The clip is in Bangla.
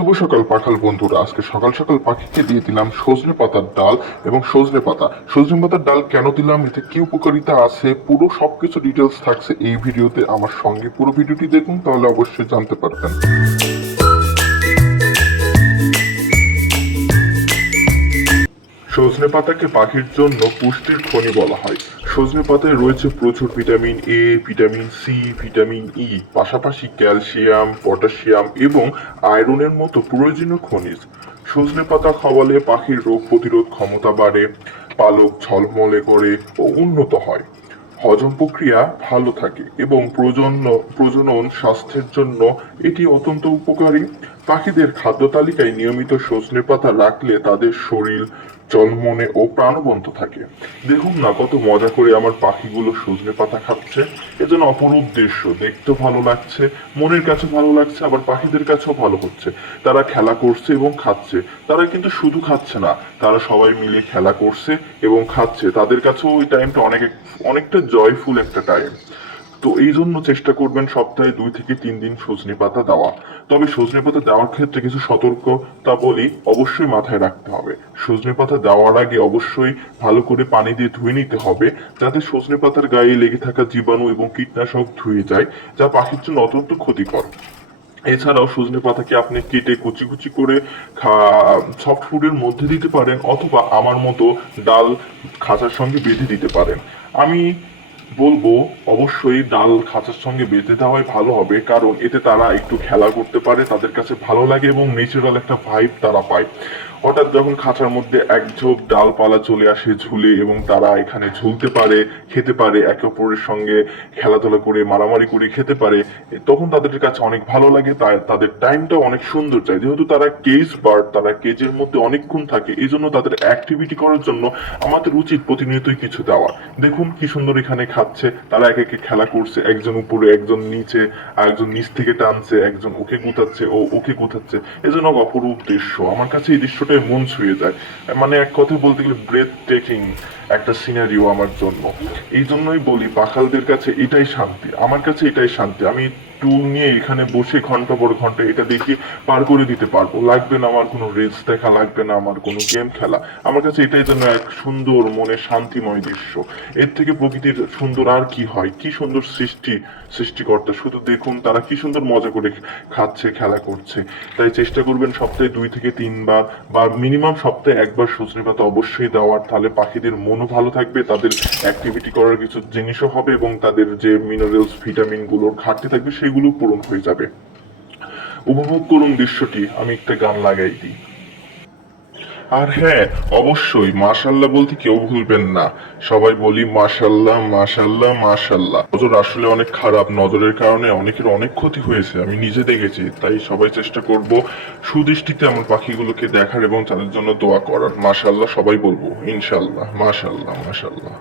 শুভ সকাল পাখাল বন্ধুরা। আজকে সকাল সকাল পাখিকে দিয়ে দিলাম সজনে পাতার ডাল এবং সজনে পাতার ডাল কেন দিলাম, এতে কি উপকারিতা আছে, পুরো সবকিছু ডিটেলস থাকছে এই ভিডিওতে। আমার সঙ্গে পুরো ভিডিওটি দেখুন, তাহলে অবশ্যই জানতে পারবেন। সজনে পাতাকে পাখির জন্য পুষ্টির খনি বলা হয়। সজনে পাতায় রয়েছে প্রচুর vitamin A, vitamin C, vitamin E, পাশাপাশি ক্যালসিয়াম, পটাশিয়াম এবং আয়রনের মতো প্রয়োজনীয় খনিজ। সজনে পাতা খাওয়ালে পাখির রোগ প্রতিরোধ ক্ষমতা বাড়ে, পালক ঝলমলে করে ও উন্নত হয়, হজম প্রক্রিয়া ভালো থাকে এবং প্রজনন স্বাস্থ্যের জন্য এটি অত্যন্ত উপকারী। পাখিদের খাদ্য তালিকায় নিয়মিত সজনে পাতা রাখলে তাদের শরীর চনমনে ও প্রাণবন্ত থাকে। দেখুন না কত মজা করে আমার পাখিগুলো সজনে পাতা খাচ্ছে। এজন্য অপরূপ দৃশ্য, দেখতে ভালো লাগছে, মনের কাছে ভালো লাগছে, আবার পাখিদের কাছেও ভালো হচ্ছে। তারা খেলা করছে এবং খাচ্ছে। তারা কিন্তু শুধু খাচ্ছে না, তারা সবাই মিলে খেলা করছে এবং খাচ্ছে। তাদের কাছেও ওই টাইমটা অনেকটা জয়ফুল একটা টাইম। তো এই জন্য চেষ্টা করবেন সপ্তাহে 2 থেকে 3 দিন সজনে পাতা দেওয়া। তবে সজনে পাতা দেওয়ার ক্ষেত্রে কিছু সতর্কতা বলি, অবশ্যই মাথায় রাখতে হবে। সজনে পাতা দেওয়ার আগে অবশ্যই ভালো করে পানি দিয়ে ধুয়ে নিতে হবে, যাতে সজনে পাতার গায়ে লেগে থাকা জীবাণু এবং কীটনাশক ধুয়ে যায়, যা পাখির জন্য অত্যন্ত ক্ষতিকর। এছাড়াও সজনে পাতাকে আপনি কেটে কুচি কুচি করে সফট ফুডের মধ্যে দিতে পারেন, অথবা আমার মতো ডাল খাঁচার সঙ্গে বেঁধে দিতে পারেন। আমি বলবো অবশ্যই ডাল খাঁচার সঙ্গে বেঁধে দেওয়াই ভালো হবে, কারণ এতে তারা একটু খেলা করতে পারে, তাদের কাছে ভালো লাগে এবং ন্যাচারাল একটা ভাইব তারা পায়। হঠাৎ যখন খাঁচার মধ্যে এক ঝোপ ডালপালা চলে আসে ঝুলে, এবং তারা এখানে ঝুলতে পারে, খেতে পারে, একে অপরের সঙ্গে খেলাধুলা করে মারামারি করে খেতে পারে, তখন তাদের কাছে অনেক ভালো লাগে। তাই তাদের টাইমটা অনেক সুন্দর যায়। যেহেতু তারা কেজ বার্ড, তারা কেজের মধ্যে অনেকক্ষণ থাকে, এই জন্য তাদের অ্যাক্টিভিটি করার জন্য আমাদের উচিত প্রতিনিয়তই কিছু দেওয়া। দেখুন কি সুন্দর এখানে খাচ্ছে, তারা একে একে খেলা করছে, একজন উপরে একজন নিচে, আর একজন নিচ থেকে টানছে, একজন ওকে গুতাচ্ছে ও ওকে গুতাচ্ছে। এজন্য অপরূপ দৃশ্য, আমার কাছে এই দৃশ্যটাই মন ছুঁয়ে যায়। মানে এক কথায় বলতে গেলে ব্রেথ টেকিং একটা সিনারিও আমার জন্য। এই জন্যই বলি পাখালদের কাছে এটাই শান্তি, আমার কাছে এটাই শান্তি। আমি টুল নিয়ে এখানে বসে ঘন্টা পর ঘন্টা এটা দেখে পার করে দিতে পারবো, লাগবে না আমার কোনো রিলস দেখা, লাগবে না আমার কোনো গেম খেলা। আমার কাছে এটাই যেন এক সুন্দর মনে শান্তিময় দৃশ্য। এর থেকে প্রকৃতির সুন্দর আর কি হয়, কি সুন্দর সৃষ্টিকর্তা, শুধু দেখুন তারা কি সুন্দর মজা করে খাচ্ছে, খেলা করছে। তাই চেষ্টা করবেন সপ্তাহে 2 থেকে 3 বার বা মিনিমাম সপ্তাহে একবার সজনে পাতা অবশ্যই দেওয়ার। তাহলে পাখিদের মনও ভালো থাকবে, তাদের অ্যাক্টিভিটি করার কিছু জিনিসও হবে, এবং তাদের যে মিনারেলস ভিটামিন গুলোর ঘাটতি থাকবে সেগুলো পূরণ হয়ে যাবে। উপভোগ করুন দৃশ্যটি, আমি একটা গান লাগাই দিই। আর হ্যাঁ, অবশ্যই মাশাল্লাহ বলতে কেউ ভুলবেন না। সবাই বলি মাশাল্লাহ মাশাল্লাহ মাশাল্লাহ। নজর আসলে অনেক খারাপ, নজরের কারণে অনেকের অনেক ক্ষতি হয়েছে, আমি নিজে দেখেছি। তাই সবাই চেষ্টা করব সুদৃষ্টিতে আমার পাখিগুলোকে দেখার এবং তাদের জন্য দোয়া করার। মাশাল্লাহ সবাই বলবো, ইনশাল্লাহ, মাশাল্লাহ মাশাল্লাহ।